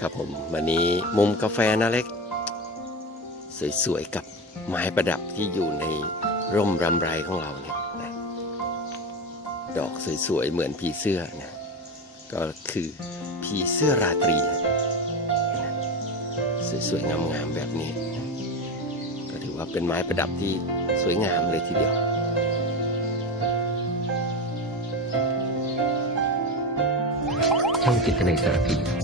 ครับผมวันนี้มุมกาแฟนะเล็ก สวยๆกับไม้ประดับที่อยู่ในร่มรำไรของเราเนี่ยนะดอกสวยๆเหมือนผีเสื้อนะก็คือผีเสื้อราตรีนะสวยๆงามๆแบบนี้ ก็ถือว่าเป็นไม้ประดับที่สวยงามเลยทีเดียวช่องจิตในสารพี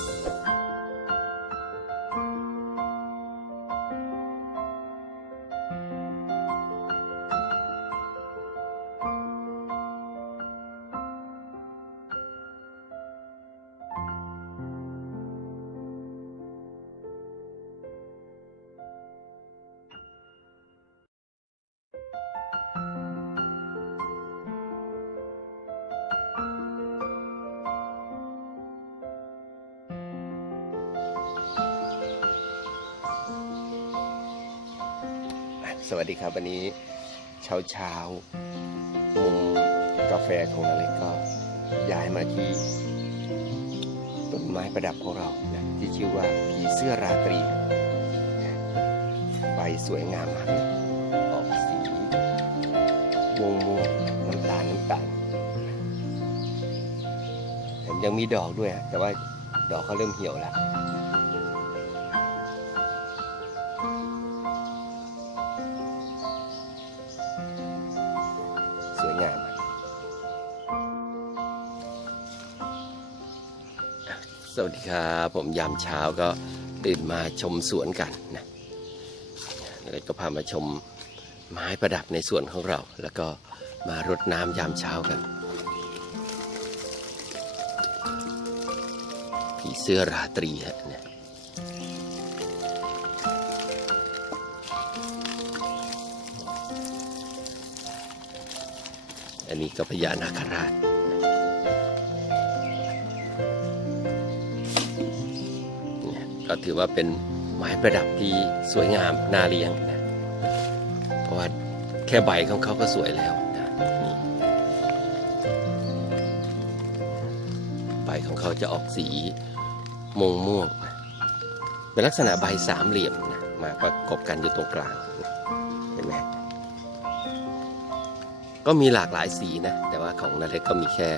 สวัสดีครับวันนี้เช้าเช้าๆมุมกาแฟของนาเล็กก็ย้ายมาที่ต้นไม้ประดับของเรานะที่ชื่อว่าผีเสื้อราตรีใบสวยงามมากเลยออกสีม่วงม่วงๆน้ำตาลน้ำตาลยังมีดอกด้วยแต่ว่าดอกเขาเริ่มเหี่ยวแล้ว สวัสดีครับผมยามเช้าก็ตื่นมาชมสวนกันนะแล้วก็พามาชมไม้ประดับในสวนของเรา แล้วก็มารดน้ำยามเช้ากัน ผีเสื้อราตรีฮะเนี่ยอันนี้ก็พญานาคราช ก็ถือว่าเป็นไม้ประดับที่สวยงามน่าเลี้ยงนะเพราะว่าแค่ใบของเขาก็สวยแล้วนะนี่ใบของเขาจะออกสีม่วงม่วงนะเป็นลักษณะใบสามเหลี่ยมนะมาประกบกันอยู่ตรงกลางเห็นไหมก็มีหลากหลายสีนะ แต่ว่าของนาเล็กก็มีแค่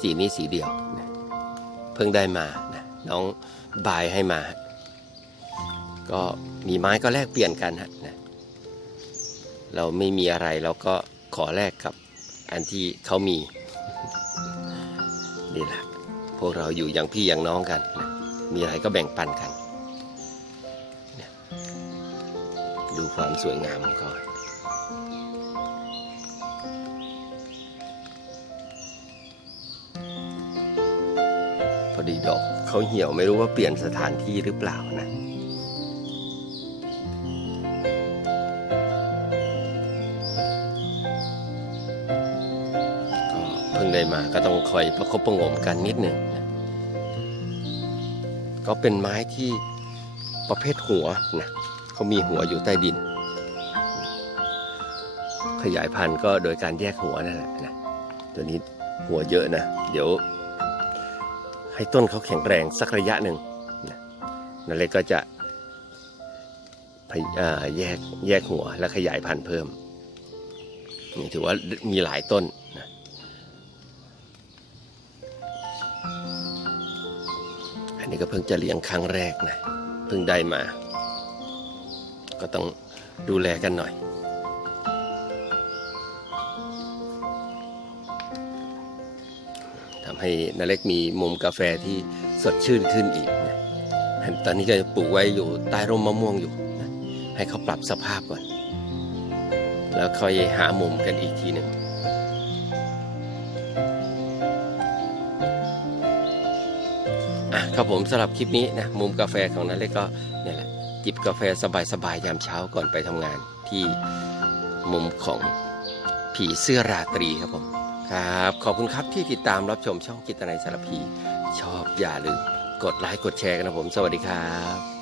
สีนี้สีเดียวนะเพิ่งได้มานะน้องบายให้มา ก็มีไม้ก็แลกเปลี่ยนกันฮะนะเราไม่มีอะไรเราก็ขอแลกกับอันที่เขามีนี่แหละพวกเราอยู่อย่างพี่อย่างน้องกันนะมีอะไรก็แบ่งปันกันนี่ยดูความสวยงามของเขาพอดีดอกเขาเหี่ยวไม่รู้ว่าเปลี่ยนสถานที่หรือเปล่านะ พิ่งได้มาก็ต้องคอยประคบประหงมกันนิดหนึ่งก็เป็นไม้ที่ประเภทหัวนะเขามีหัวอยู่ใต้ดิน ขยายพันธุ์ก็โดยการแยกหัวนั่นแหละนะตัวนี้หัวเยอะนะ เดี๋ยว ให้ต้นเขาแข็งแรงสักระยะหนึ่งนะนั่นเลยก็จะแยกแยกหัวและขยายพันธุ์เพิ่มนี่ถือว่ามีหลายต้น นะอันนี้ก็เพิ่งจะเลี้ยงครั้งแรกนะ เพิ่งได้มา ก็ต้องดูแลกันหน่อย ทำให้นาเล็กมีมุมกาแฟที่สดชื่นขึ้นอีกนะตอนนี้ก็ปลูกไว้อยู่ใต้ร่มมะม่วงอยู่นะให้เขาปรับสภาพก่อน แล้วค่อยหามุมกันอีกทีหนึ่ง อะครับผมสำหรับคลิปนี้นะมุมกาแฟของนั้นเล็กก็เนี่ยแหละจิบกาแฟสบายๆยามเช้าก่อนไปทำงานที่มุมของผีเสื้อราตรีครับผมครับ ขอบคุณครับที่ติดตามรับชมช่องกิตนาสารพี ชอบอย่าลืมกดไลค์กดแชร์กันนะผม สวัสดีครับ